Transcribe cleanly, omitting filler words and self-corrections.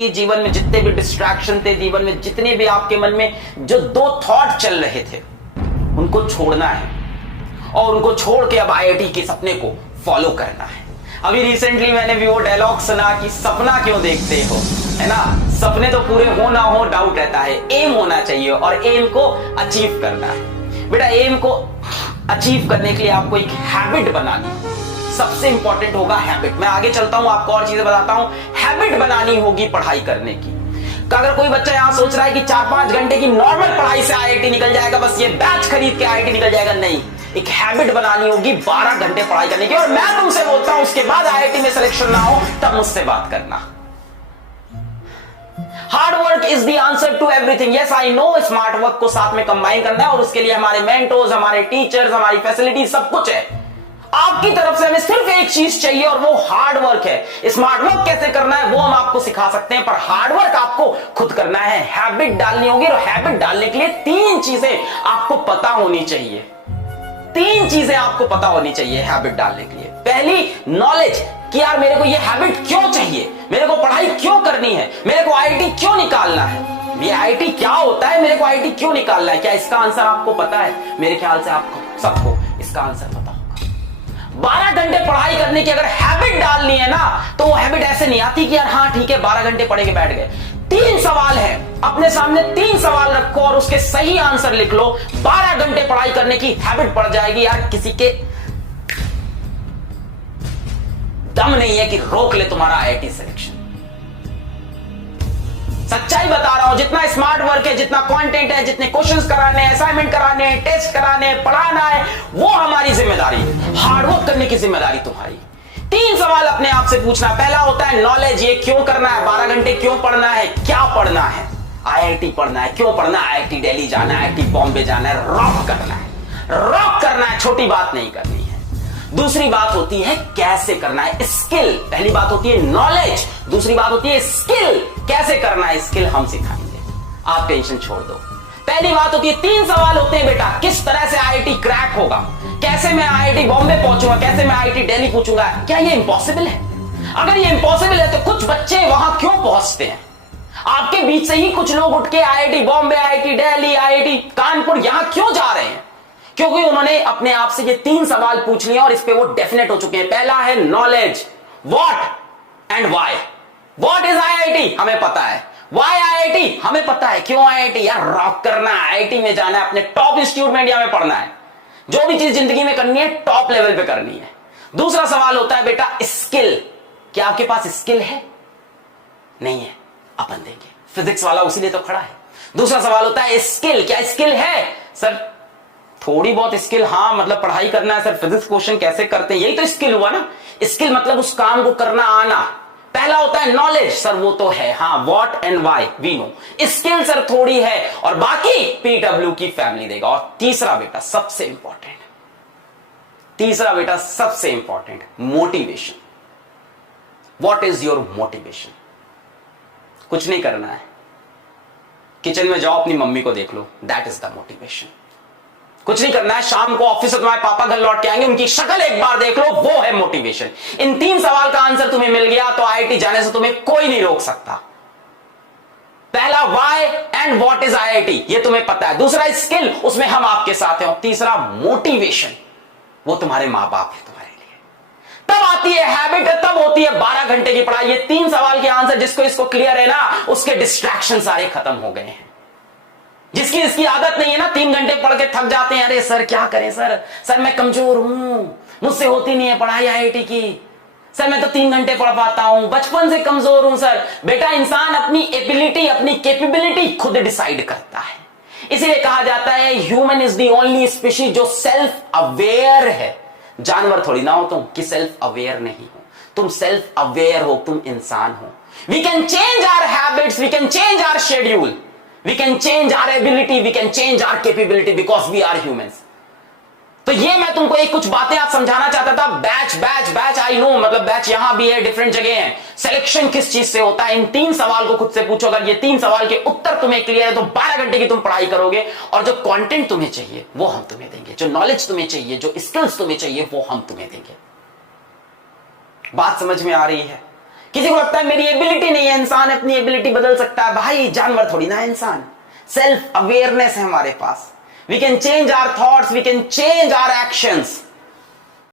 जीवन में जितने भी डिस्ट्रैक्शन थे, जीवन में जितने भी आपके मन में जो दो थॉट चल रहे थे, उनको छोड़ना है और उनको छोड़ के अब आईआईटी के सपने को फॉलो करना है। अभी रिसेंटली मैंने भी वो डायलॉग सुना कि सपना क्यों देखते हो, है ना। सपने तो पूरे हो ना हो डाउट रहता है, एम होना चाहिए और एम को अचीव करना है। बेटा एम को अचीव करने के लिए आपको एक हैबिट बनानी है। सबसे इंपॉर्टेंट होगा हैबिट। मैं आगे चलता हूं, आपको और चीजें बताता हूं। हैबिट बनानी होगी पढ़ाई करने की। अगर कोई बच्चा यहां सोच रहा है कि 4-5 घंटे की नॉर्मल पढ़ाई से आईआईटी निकल जाएगा, बस ये बैच खरीद के आईआईटी निकल जाएगा, नहीं। एक हैबिट बनानी होगी 12 घंटे पढ़ाई करने की। और मैं तुमसे बोलता हूं उसके बाद आईआईटी में सिलेक्शन ना हो तब मुझसे बात करना। Hard work is the answer to everything. Yes I know, smart work को साथ में कंबाइन करना है और उसके लिए हमारे मेंटोर्स, हमारे टीचर्स, हमारी फैसिलिटी सब कुछ है। आपकी तरफ से हमें सिर्फ एक चीज चाहिए और वो हार्ड वर्क है। स्मार्ट वर्क कैसे करना है वो हम आपको सिखा सकते हैं, पर हार्ड वर्क आपको खुद करना है। हैबिट डालनी होगी और हैबिट डालने के लिए 3 चीजें आपको पता होनी चाहिए। 3 चीजें आपको पता होनी चाहिए हैबिट डालने के लिए। पहली, नॉलेज, कि यार मेरे को ये हैबिट क्यों चाहिए, मेरे को पढ़ाई क्यों करनी है, मेरे को आईआईटी क्यों निकालना है, ये आईआईटी क्या होता है, मेरे को आईआईटी क्यों निकालना है। क्या इसका आंसर आपको पता है? मेरे ख्याल से आपको सबको इसका आंसर पता होगा। 12 घंटे पढ़ाई करने की अगर हैबिट डालनी है ना, तो वो हैबिट ऐसे नहीं आती कि यार हाँ ठीक है 12 घंटे पढ़े के बैठ गए। 3 सवाल है, अपने सामने 3 सवाल रखो और उसके सही आंसर लिख लो। 12 घंटे पढ़ाई करने की हैबिट पड़ जाएगी। यार किसी के दम नहीं है कि रोक ले तुम्हारा आईआईटी सिलेक्शन। सच्चाई बता रहा हूं, जितना स्मार्ट वर्क है, जितना कंटेंट है, जितने क्वेश्चंस कराने हैं, असाइनमेंट कराने हैं, टेस्ट कराने हैं, पढ़ाना है, वो हमारी जिम्मेदारी है। हार्ड वर्क करने की जिम्मेदारी तुम्हारी। 3 सवाल अपने आप से पूछना। पहला होता है नॉलेज, ये क्यों करना है, 12 घंटे क्यों पढ़ना है, क्या पढ़ना है, आईआईटी पढ़ना है, क्यों पढ़ना है, आईआईटी दिल्ली जाना है, आईआईटी बॉम्बे जाना है, रॉक करना है, रॉक करना है, छोटी बात नहीं करनी है। दूसरी बात होती है कैसे करना है, स्किल। पहली बात होती है नॉलेज, दूसरी बात होती है स्किल। कैसे करना है स्किल हम सिखाएंगे, आप टेंशन छोड़ दो। पहली बात होती है 3 सवाल होते हैं बेटा, किस तरह से आईआईटी क्रैक होगा, कैसे मैं आईआईटी बॉम्बे पहुंचूंगा, कैसे मैं आईआईटी दिल्ली पहुंचूंगा। क्या ये इंपॉसिबल है? अगर ये इंपॉसिबल है तो कुछ बच्चे वहां क्यों पहुंचते हैं? आपके बीच से ही कुछ लोग उठ के IIT Bombay, IIT Delhi, IIT Kanpur यहां क्यों जा रहे हैं? क्योंकि उन्होंने अपने आप से ये 3 सवाल पूछ लिए और इस पे वो डेफिनेट हो चुके हैं। पहला है knowledge, what and why. What is IIT, हमें पता है। व्हाई आईआईटी, हमें पता है। क्यों आईआईटी? यार रॉक करना है, आईआईटी में जाना है, अपने टॉप इंस्टीट्यूट में इंडिया में पढ़ना है। जो भी चीज जिंदगी में करनी है टॉप लेवल पे करनी है। दूसरा सवाल होता है बेटा स्किल। क्या आपके पास स्किल है? नहीं है, अपन देंगे। फिजिक्स वाला उसीलिए तो खड़ा है। दूसरा सवाल होता है स्किल। क्या स्किल है? सर थोड़ी बहुत स्किल, हाँ मतलब पढ़ाई करना है। सर फिजिक्स क्वेश्चन कैसे करते हैं, यही तो स्किल हुआ ना। स्किल मतलब उस काम को करना आना। पहला होता है नॉलेज, सर वो तो है, हाँ what and why we know. Skill sir थोड़ी है और बाकी पीडब्ल्यू की फैमिली देगा। और तीसरा बेटा सबसे इंपॉर्टेंट, तीसरा बेटा सबसे important, motivation. What is your motivation? कुछ नहीं करना है, किचन में जाओ अपनी मम्मी को देख लो, दैट इज द मोटिवेशन। कुछ नहीं करना है, शाम को ऑफिस से तुम्हारे पापा घर लौट के आएंगे, उनकी शक्ल एक बार देख लो, वो है मोटिवेशन। इन 3 सवाल का आंसर तुम्हें मिल गया तो आईआईटी जाने से तुम्हें कोई नहीं रोक सकता। पहला why and what is IIT, ये तुम्हें पता है। दूसरा स्किल, उसमें हम आपके साथ हैं। और तीसरा मोटिवेशन, वो तुम्हारे मां बाप है तुम्हारे लिए। तब आती है हैबिट, तब होती है 12 घंटे की पढ़ाई। ये 3 सवाल के आंसर जिसको इसको क्लियर है ना, उसके डिस्ट्रैक्शन सारे खत्म हो गए हैं। जिसकी इसकी आदत नहीं है ना, 3 घंटे पढ़ के थक जाते हैं, अरे सर क्या करें सर मैं कमजोर हूं, मुझसे होती नहीं है पढ़ाई आईआईटी की, सर मैं तो 3 घंटे पढ़ पाता हूं, बचपन से कमजोर हूं। सर बेटा इंसान अपनी एबिलिटी, अपनी कैपेबिलिटी खुद डिसाइड करता है। इसीलिए कहा जाता है human is the only species जो सेल्फ अवेयर है। जानवर थोड़ी ना हो तुम कि सेल्फ अवेयर नहीं हो, तुम सेल्फ अवेयर हो, तुम इंसान हो। We can change our habits, we can change our schedule, we can change our ability, we can change our capability because we are humans। तो ये मैं तुमको एक कुछ बातें आज समझाना चाहता था। Batch batch batch I know, मतलब बैच यहां भी है, डिफरेंट जगह है। सिलेक्शन किस चीज से होता है, इन 3 सवाल को खुद से पूछो। अगर ये 3 सवाल के उत्तर तुम्हें क्लियर है तो 12 घंटे की तुम पढ़ाई करोगे और जो कंटेंट तुम्हें चाहिए वो हम तुम्हें देंगे, जो नॉलेज तुम्हें चाहिए, जो स्किल्स तुम्हें चाहिए वो हम तुम्हें देंगे। बात समझ में आ रही है? किसी को लगता है मेरी एबिलिटी नहीं है, इंसान अपनी एबिलिटी बदल सकता है। भाई जानवर थोड़ी ना है इंसान। सेल्फ अवेयरनेस है हमारे पास। We can change our thoughts, we can change our actions.